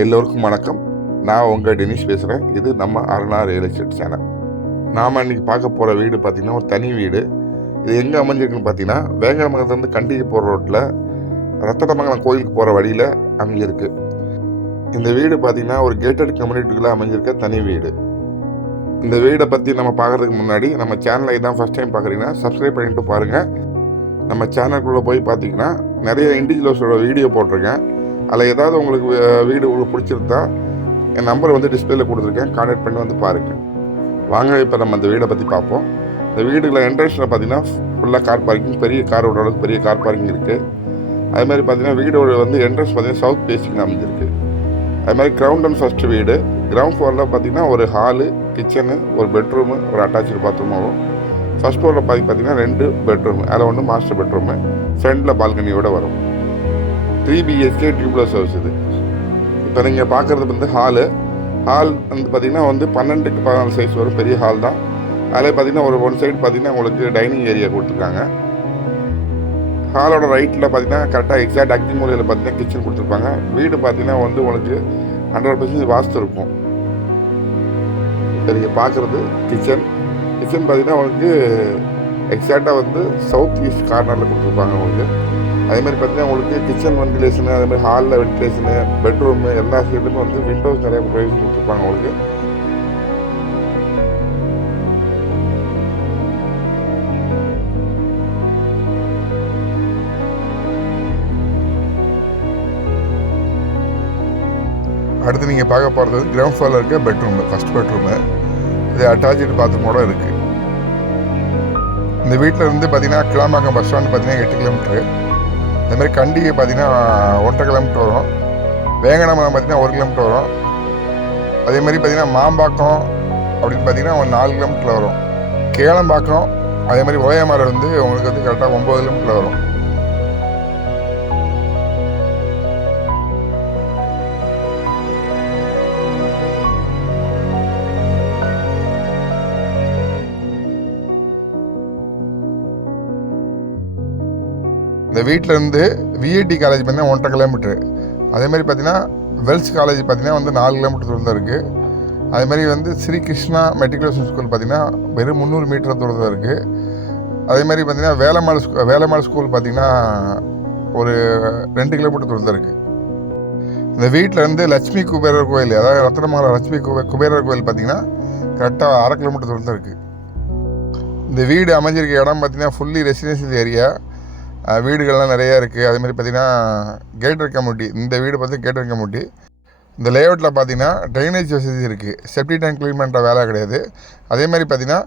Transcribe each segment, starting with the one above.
எல்லோருக்கும் வணக்கம். நான் உங்கள் டெனிஷ் பேசுகிறேன். இது நம்ம அருணா ரியல் எஸ்டேட் சேனல். நாம் இன்றைக்கி பார்க்க போகிற வீடு பார்த்திங்கன்னா ஒரு தனி வீடு. இது எங்கே அமைஞ்சிருக்குன்னு பார்த்தீங்கன்னா வேங்கடமங்கலத்துலேருந்து கண்டிகை போகிற ரோட்டில் ரத்தனமங்கலம் கோயிலுக்கு போகிற வழியில் அமைஞ்சிருக்கு. இந்த வீடு பார்த்திங்கன்னா ஒரு கேட்டட் கம்யூனிட்டிக்குள்ளே அமைஞ்சிருக்க தனி வீடு. இந்த வீடை பற்றி நம்ம பார்க்குறதுக்கு முன்னாடி நம்ம சேனலை இதான் ஃபஸ்ட் டைம் பார்க்குறீங்கன்னா சப்ஸ்கிரைப் பண்ணிட்டு பாருங்கள். நம்ம சேனலுக்குள்ளே போய் பார்த்திங்கன்னா நிறைய இண்டிவிஜுவல்ஸோட வீடியோ போட்டிருக்கேன். அதில் ஏதாவது உங்களுக்கு வீடு உங்களுக்கு பிடிச்சிருந்தா என் நம்பர் வந்து டிஸ்பிளேயில் கொடுத்துருக்கேன், கான்டாக்ட் பண்ணி வந்து பாருங்கள். வாங்க இப்போ நம்ம அந்த வீடை பற்றி பார்ப்போம். இந்த வீடுகளை என்ட்ரன்ஸில் பார்த்தீங்கன்னா ஃபுல்லாக கார் பார்க்கிங், பெரிய கார் ஓட அளவுக்கு பெரிய கார் பார்க்கிங் இருக்குது. அதுமாதிரி பார்த்தீங்கன்னா வீடோட வந்து என்ட்ரன்ஸ் பார்த்தீங்கன்னா சவுத் ஃபேஸிங் அமைஞ்சிருக்கு. அதுமாதிரி கிரவுண்ட் அண்ட் ஃபஸ்ட்டு வீடு. கிரவுண்ட் ஃப்ளோரில் பார்த்தீங்கன்னா ஒரு ஹாலு, கிச்சனு, ஒரு பெட்ரூமு, ஒரு அட்டாச்சு பாத்ரூம் வரும். ஃபஸ்ட் ஃப்ளோரில் பார்த்தீங்கன்னா 2 பெட்ரூமு, அதில் ஒன்று மாஸ்டர் பெட்ரூமு, ஃப்ரண்டில் பால்கனியோடு வரும். 3 BHK டியூப்லெஸ் ஹவுஸ் இது. இப்போ நீங்கள் பார்க்குறது வந்து ஹால் வந்து பார்த்திங்கன்னா வந்து 12க்கு 14 சைஸ் வரும், பெரிய ஹால் தான். அதில் பார்த்திங்கன்னா ஒரு ஒன் சைடு பார்த்திங்கன்னா உங்களுக்கு டைனிங் ஏரியா கொடுத்துருக்காங்க. ஹாலோட ரைட்டில் பார்த்திங்கன்னா கரெக்டாக எக்ஸாக்ட் அக்னி மூலையில் பார்த்திங்கன்னா கிச்சன் கொடுத்துருப்பாங்க. வீடு பார்த்திங்கன்னா வந்து உங்களுக்கு 100% வாஸ்து இருக்கும். இப்போ நீங்கள் பார்க்குறது கிச்சன் பார்த்திங்கன்னா உங்களுக்கு எக்ஸாக்டாக வந்து சவுத் ஈஸ்ட் கார்னரில் கொடுத்துருப்பாங்க உங்களுக்கு. அதேமாதிரி பார்த்தீங்கன்னா உங்களுக்கு கிச்சன் வென்டிலேஷனு, அதேமாதிரி ஹாலில் வென்டிலேஷனு, பெட்ரூமு எல்லா சைடுமே வந்து விண்டோஸ் நிறையா ப்ரொவிஷன் கொடுத்துருப்பாங்க உங்களுக்கு. அடுத்து நீங்கள் பார்க்க போகிறது கிரவுண்ட் ஃப்ளோரில் இருக்க பெட்ரூமு, ஃபஸ்ட் பெட்ரூமு. இது அட்டாச்சு பாத்ரூமோடு இருக்குது. இந்த வீட்டில் இருந்து பார்த்தீங்கன்னா கிளாம்பாக்கம் பஸ் ஸ்டாண்டு பார்த்தீங்கன்னா 8 கிலோமீட்ரு. அதுமாதிரி கண்டிகை பார்த்தீங்கன்னா 1.5 கிலோமீட்டர் வரும். வேங்கடமங்கலம் பார்த்தீங்கன்னா 1 கிலோமீட்டர் வரும். அதேமாதிரி பார்த்தீங்கன்னா மாம்பாக்கம் அப்படின்னு பார்த்தீங்கன்னா ஒரு 4 கிலோமீட்டரில் வரும். கேளம்பாக்கம் அதேமாதிரி ஓயமாறு வந்து உங்களுக்கு வந்து கரெக்டாக 9 கிலோமீட்டரில் வரும். இந்த வீட்டிலேருந்து விஐடி காலேஜ் பார்த்தீங்கன்னா 1.5 கிலோமீட்ரு. அதேமாதிரி பார்த்தீங்கன்னா வெல்ஸ் காலேஜ் பார்த்தீங்கன்னா வந்து 4 கிலோமீட்டர் தூரம் தான் இருக்குது. அதேமாதிரி வந்து ஸ்ரீ கிருஷ்ணா மெட்ரிகுலேஷன் ஸ்கூல் பார்த்தீங்கன்னா வெறும் 300 மீட்டர் தூரம் தான் இருக்குது. அதேமாதிரி பார்த்தீங்கன்னா வேலம்மாள் ஸ்கூல் பார்த்தீங்கன்னா ஒரு 2 கிலோமீட்டர் தூரம் தான் இருக்குது. இந்த வீட்டிலேருந்து லட்சுமி குபேரர் கோயில், அதாவது ரத்தனமங்கலம் லட்சுமி குபேரர் கோயில் பார்த்தீங்கன்னா கரெக்டாக 1/2 கிலோமீட்டர் தூரம் தான் இருக்குது. இந்த வீடு அமைஞ்சிருக்க இடம் பார்த்தீங்கன்னா ஃபுல்லி ரெசிடென்ஷியல் ஏரியா. வீடுகள்லாம் நிறையா இருக்குது. அதேமாதிரி பார்த்திங்கன்னா கேட்டட் கம்யூனிட்டி. இந்த வீடு பார்த்திங்கன்னா கேட்டட் கம்யூனிட்டி. இந்த லேஅவுட்டில் பார்த்திங்கன்னா ட்ரைனேஜ் வசதி இருக்குது. செப்டி டேங்க் க்ளீன் பண்ணுற வேலை கிடையாது. அதேமாதிரி பார்த்திங்கன்னா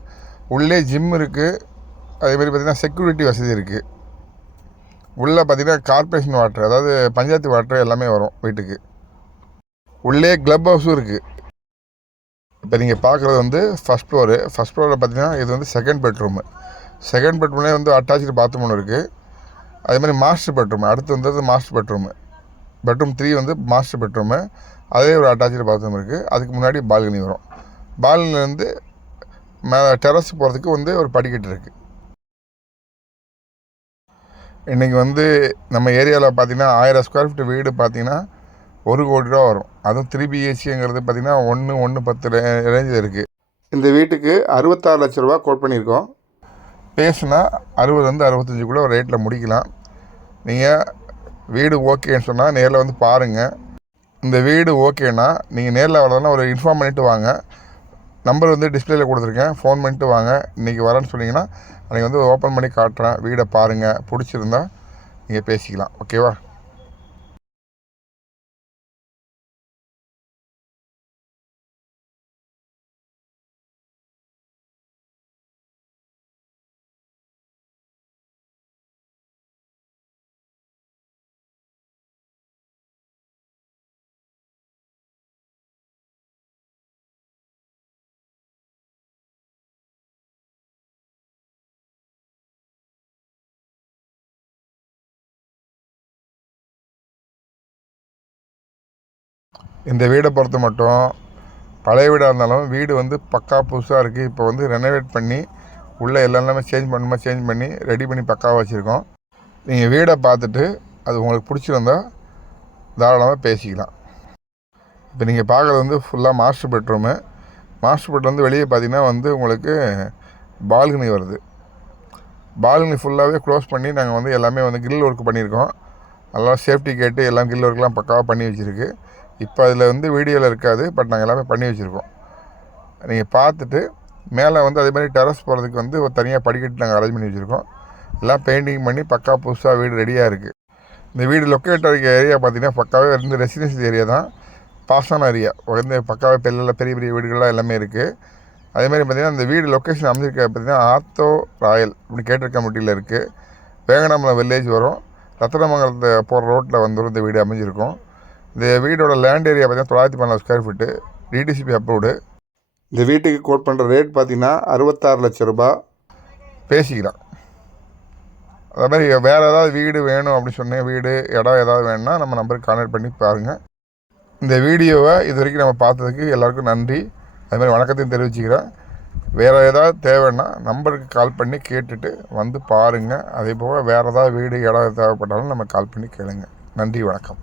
உள்ளே ஜிம் இருக்குது. அதேமாதிரி பார்த்திங்கன்னா செக்யூரிட்டி வசதி இருக்குது. உள்ளே பார்த்திங்கன்னா கார்பரேஷன் வாட்டர், அதாவது பஞ்சாயத்து வாட்டர் எல்லாமே வரும் வீட்டுக்கு. உள்ளே க்ளப் ஹவுஸும் இருக்குது. இப்போ நீங்கள் பார்க்குறது வந்து ஃபஸ்ட் ஃப்ளோரில் பார்த்திங்கன்னா இது வந்து செகண்ட் பெட்ரூம்லேயே வந்து அட்டாச்சு பாத்ரூம் ஒன்று இருக்குது. அதேமாதிரி மாஸ்டர் பெட்ரூம் அடுத்து வந்தது மாஸ்டர் பெட்ரூம் 3 வந்து மாஸ்டர் பெட்ரூமு. அதே ஒரு அட்டாச்சு பாத்ரூம் இருக்குது. அதுக்கு முன்னாடி பால்கனி வரும். பால்கனிலேருந்து மேலே டெரஸ் போகிறதுக்கு வந்து ஒரு படிக்கட்டு இருக்குது. இன்றைக்கி வந்து நம்ம ஏரியாவில் பார்த்திங்கன்னா 1000 ஸ்கொயர் ஃபீட் வீடு பார்த்திங்கன்னா 1 கோடி ரூபா வரும். அதுவும் 3 BHKங்கிறது பார்த்திங்கன்னா 1.10 ரேஞ்சில் இருக்குது. இந்த வீட்டுக்கு 66 லட்ச ரூபா கோட் பண்ணியிருக்கோம். பேசுனா 60 to 65 ஒரு ரேட்டில் முடிக்கலாம். நீங்கள் வீடு ஓகேன்னு சொன்னால் நேரில் வந்து பாருங்கள். இந்த வீடு ஓகேன்னா நீங்கள் நேரில் வரதுனா ஒரு இன்ஃபார்ம் பண்ணிவிட்டு வாங்க. நம்பர் வந்து டிஸ்பிளேயில் கொடுத்துருக்கேன், ஃபோன் பண்ணிட்டு வாங்க. இன்றைக்கி வரேன்னு சொன்னீங்கன்னா அன்றைக்கி வந்து ஓப்பன் பண்ணி காட்டுறேன். வீடை பாருங்கள், பிடிச்சிருந்தா நீங்கள் பேசிக்கலாம். ஓகேவா? இந்த வீடை பொறுத்த மட்டும் பழைய வீடாக இருந்தாலும் வீடு வந்து பக்கா புதுசாக இருக்குது. இப்போ வந்து ரெனோவேட் பண்ணி உள்ளே எல்லாமே சேஞ்ச் பண்ணி ரெடி பண்ணி பக்காவாக வச்சுருக்கோம். நீங்கள் வீடை பார்த்துட்டு அது உங்களுக்கு பிடிச்சிருந்தா தாராளமாக பேசிக்கலாம். இப்போ நீங்கள் பார்க்குறது வந்து ஃபுல்லாக மாஸ்டர் பெட்ரூமு. மாஸ்டர் பெட்ரூம் வந்து வெளியே பார்த்தீங்கன்னா வந்து உங்களுக்கு பால்கனி வருது. பால்கனி ஃபுல்லாகவே க்ளோஸ் பண்ணி நாங்கள் வந்து எல்லாமே வந்து கிரில் ஒர்க் பண்ணியிருக்கோம். நல்லா சேஃப்டி கேட்டு எல்லாம் கிரில் ஒர்க்லாம் பக்காவாக பண்ணி வச்சுருக்கு. இப்போ அதில் வந்து வீடியோவில் இருக்காது, பட் நாங்கள் எல்லாமே பண்ணி வச்சுருக்கோம். நீங்கள் பார்த்துட்டு மேலே வந்து அதே மாதிரி டெரஸ் போகிறதுக்கு வந்து ஒரு தனியாக படிக்கட்டு நாங்கள் அரேஞ்ச் பண்ணி வச்சுருக்கோம். எல்லாம் பெயிண்டிங் பண்ணி பக்கா புதுசாக வீடு ரெடியாக இருக்குது. இந்த வீடு லொக்கேட் ஆகிற ஏரியா பார்த்திங்கன்னா பக்காவே வந்து ரெசிடென்ஷியல் ஏரியா தான், பாஸான ஏரியா. வந்து பக்காவே பெரிய பெரிய வீடுகள்லாம் எல்லாமே இருக்குது. அதேமாதிரி பார்த்திங்கன்னா இந்த வீடு லொக்கேஷன் அமைஞ்சிருக்க பார்த்திங்கன்னா ஆத்தோ ராயல் இப்படி கேட்டர் கமிட்டியில் இருக்குது. வேங்கடாமலம் வில்லேஜ் வரும், ரத்தனமங்கலத்தை போகிற ரோட்டில் வந்துடும் இந்த வீடு அமைஞ்சிருக்கும். இந்த வீடோட லேண்ட் ஏரியா பார்த்திங்கன்னா 914 ஸ்கொயர் ஃபீட்டு, டிடிசிபி அப்ரூவ்டு. இந்த வீட்டுக்கு கோட் பண்ணுற ரேட் பார்த்திங்கன்னா 66 லட்சம் ரூபா பேசிக்கலாம். அதே மாதிரி வேறு ஏதாவது வீடு வேணும் அப்படின்னு சொன்னேன், வீடு இடம் ஏதாவது வேணும்னா நம்ம நம்பருக்கு கான்டாக்ட் பண்ணி பாருங்கள். இந்த வீடியோவை இது வரைக்கும் நம்ம பார்த்ததுக்கு எல்லாருக்கும் நன்றி. அதுமாதிரி வணக்கத்தையும் தெரிவிச்சுக்கிறேன். வேறு ஏதாவது தேவைன்னா நம்பருக்கு கால் பண்ணி கேட்டுட்டு வந்து பாருங்கள். அதே போல் வேறு ஏதாவது வீடு இடம் தேவைப்பட்டாலும் நம்ம கால் பண்ணி கேளுங்க. நன்றி, வணக்கம்.